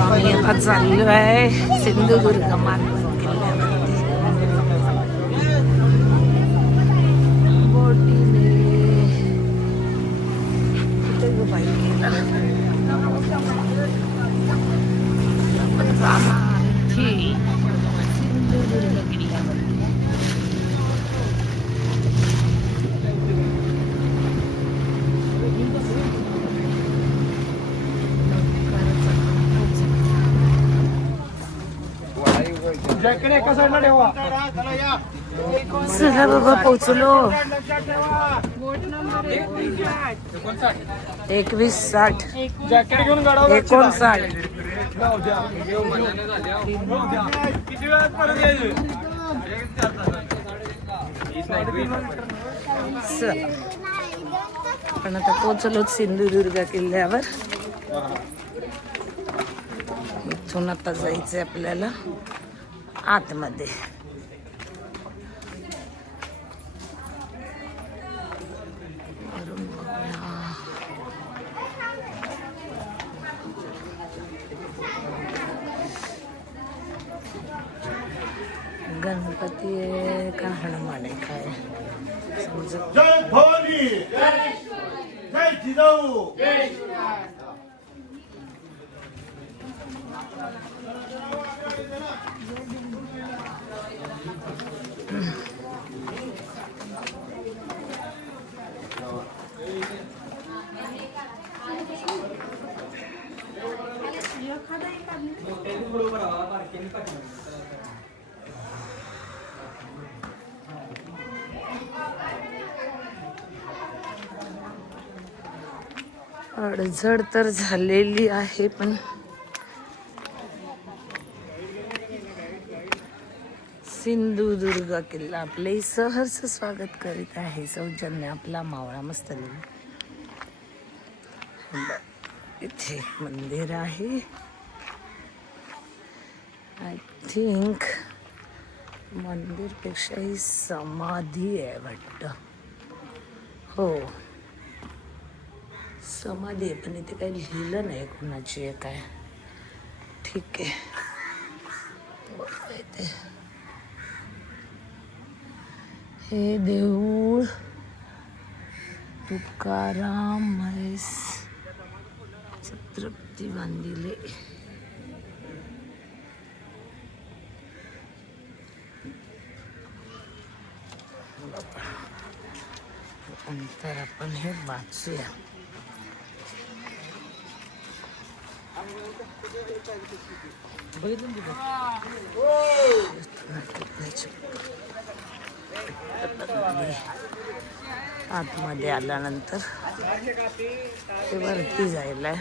आम्ही आता चाललो आहे सिंधुदुर्ग मालवण किल्ल्यावरती बोटीने. कुठे ग बाई गेला? आपण जाणार आणखी सिंधुदुर्ग किल्ल्यावरती. चला बाबा पोचलो. 2160 59. पण आता पोचलो सिंधुदुर्ग किल्ल्यावर. इथून आता जायचंय आपल्याला आतमध्ये. गणपती आहे का हनुमान आहे काय समजत. जय भवानी, जय जिजाऊ. अडझड तर झालेली आहे पण सिंधुदुर्ग किल्ला आपले सहर्ष स्वागत करीत आहे. सौजन्य आपला मावळा मस्त. इथे एक मंदिर आहे. आय थिंक मंदिरपेक्षाही समाधी आहे वाटतं. हो समाधी आहे पण इथे काही लिहिलं नाही कुणाची आहे काय. ठीक आहे. इथे हे देऊळ तुकाराम म्हैस छत्रपती बांधिले. नंतर आपण हे वाचूया. आतमध्ये आल्यानंतर ते वरती जायला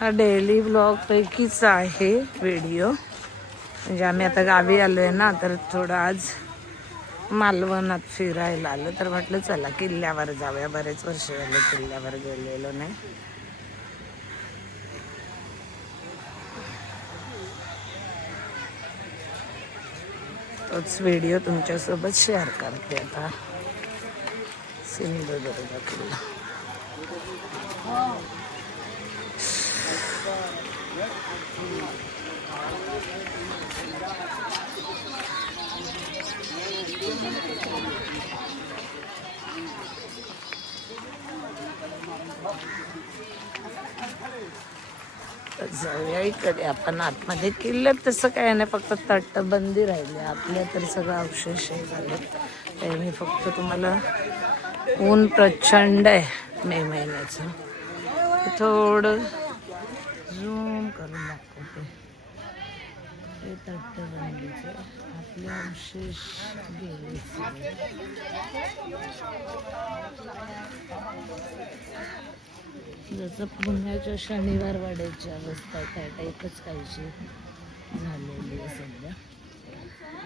हा डेली ब्लॉग पैकीच आहे व्हिडिओ. म्हणजे आम्ही आता गावी आलो आहे ना तर थोडं आज मालवणात फिरायला आलो तर म्हटलं चला किल्ल्यावर जाऊया. बरेच वर्ष झाले किल्ल्यावर गेलेलो नाही. तोच व्हिडिओ तुमच्यासोबत शेअर करते आता. सिंधुदुर्ग किल्ला जाऊया इकडे आपण आतमध्ये. किल्ल्यात तसं काय नाही, फक्त तटबंदी राहिली. आपल्या तर सगळं अवशेष झाले. ते मी फक्त तुम्हाला ऊन प्रचंड आहे मे महिन्याचं थोडं झूम करून दाखवते. हे तटबंदीचे आपले अवशेष गेले. जसं पुण्याच्या शनिवार वाड्याची अवस्था त्या टाईपच काहीशी झालेली आहे सध्या.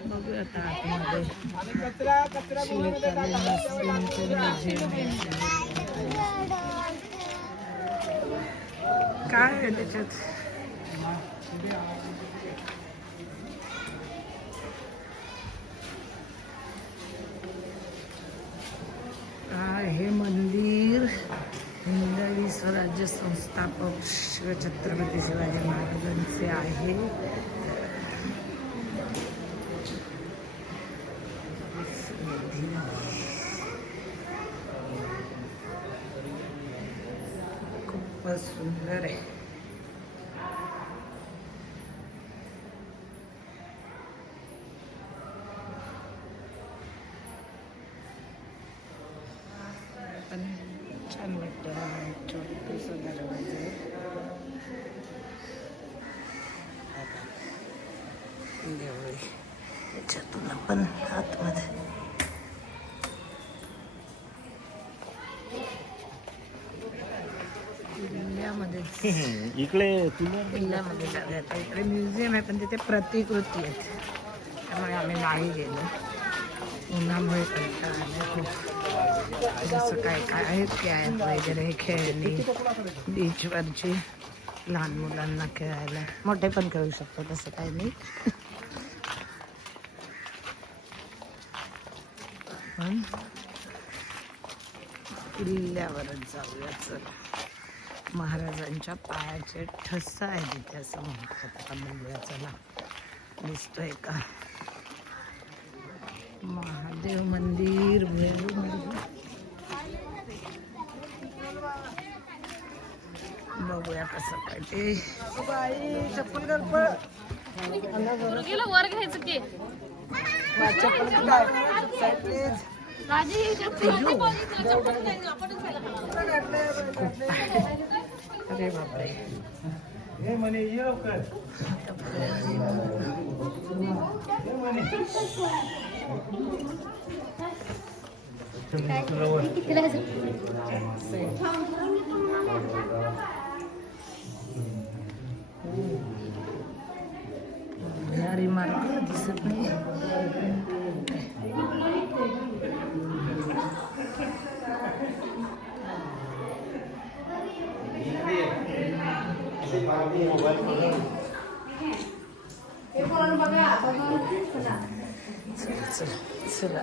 बघूया आता आतमध्ये काय आहे त्याच्यात. हे मंदिर हिंदवी स्वराज्य संस्थापक छत्रपती शिवाजी महाराजांचे आहे. खूपच सुंदर आहे. पण छान वाटतं. छोटंसं दरवाजा आहे. देवळी याच्यातून आपण आतमध्ये किल्ल्यामध्ये किल्ल्यामध्ये जाऊयात. इकडे म्युझियम आहे पण तिथे प्रतिकृती आहेत त्यामुळे आम्ही नाही गेलो. उन्हामुळे कंटाळा आला खूप. जसं काय काय आहेत काय वगैरे खेळणी बीचवरची लहान मुलांना खेळायला. मोठे पण खेळू शकतो तसं काही नाही. पण किल्ल्यावरच जाऊया चला. महाराजांच्या पायाचे ठसा आहे तिथे असं म्हणतात. आता बघूया चला दिसतोय का. महादेव मंदिर बघूया कसं काय ते. वर घ्यायचं की अरे बापरे. यार इमारत दिसत नाही. चला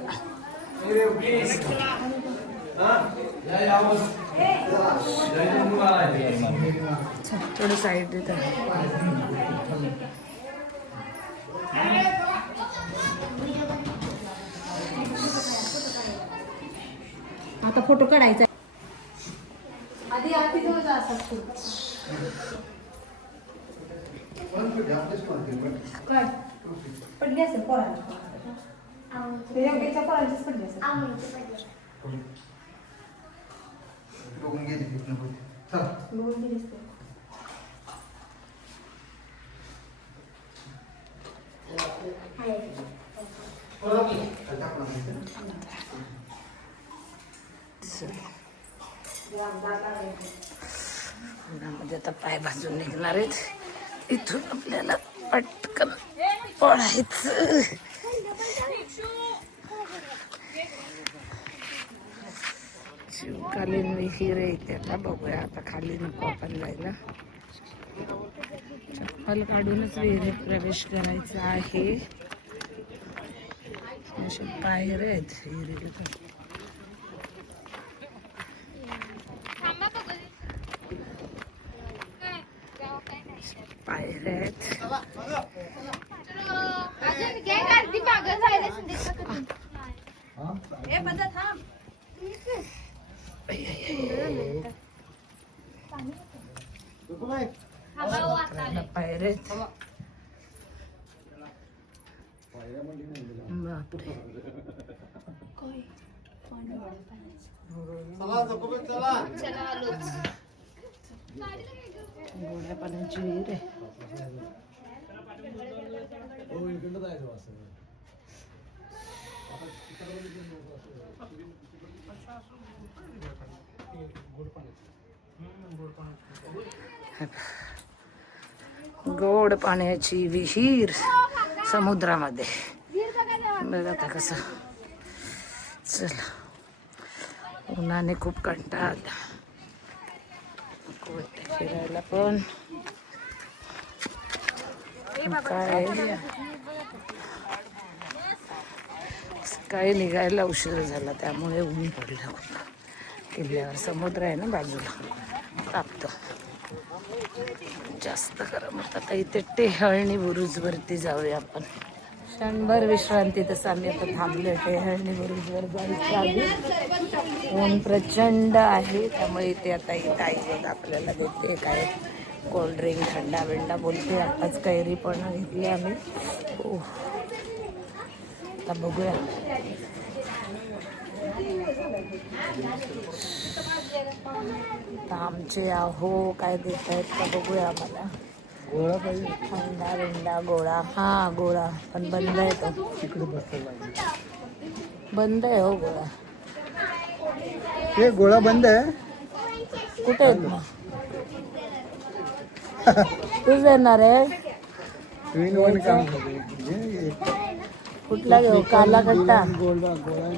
थोडं साईड देत आता फोटो काढायचा. आधी आधी जवळ असतात पडली असेल पोरांना. योग्यच्या पोरांचीच पडली असेल. उन्हामध्ये आता पाय भाजून निघणार आहेत. इथून आपल्याला पटकन पळायचं. शिवकालीन विहीर आहे त्याला बघूया. आता खाली नको आपण जायला. चप्पल काढूनच विहिरीत प्रवेश करायचा आहे. असे पायऱ्या आहेत विहिरीला. पायऱ्या आहेत. पायऱ्या आहेत. बापरे. गोड्या पाण्याची विहीर आहे. गोड पाण्याची विहीर समुद्रामध्ये. बघा आता कसं. चला उन्हाने खूप कंटाळा आला. फिरायला पण काय सकाळी निघायला उशीर झाला त्यामुळे ऊन पडलं होतं. किल्ल्यावर समुद्र आहे ना बाजूला, तापतो जास्त गरम होतं. आता इथे टेहळणी बुरुजवरती जाऊया आपण. क्षणभर विश्रांती. तसं आम्ही आता थांबलो टेहळणी बुरुजवर जायच्या आधी. ऊन प्रचंड आहे त्यामुळे इथे आता इथं आई आपल्याला देते काय कोल्ड्रिंक थंडा बिंडा बोलते. आताच कैरी पण घेतली आम्ही. आता बघूया आता आमचे आहो काय देत आहेत का बघूया. आम्हाला गोळा पाहिजे. थंडा बिंडा गोळा. हा गोळा पण बंद आहे तो. तिकडे बसला बंद आहे हो गोळा. हे गोळा बंद आहे. कुठे आहेत मग? तूच येणार आहे? काम कुठला घेऊ? काला कट्टा. गोळा गोळा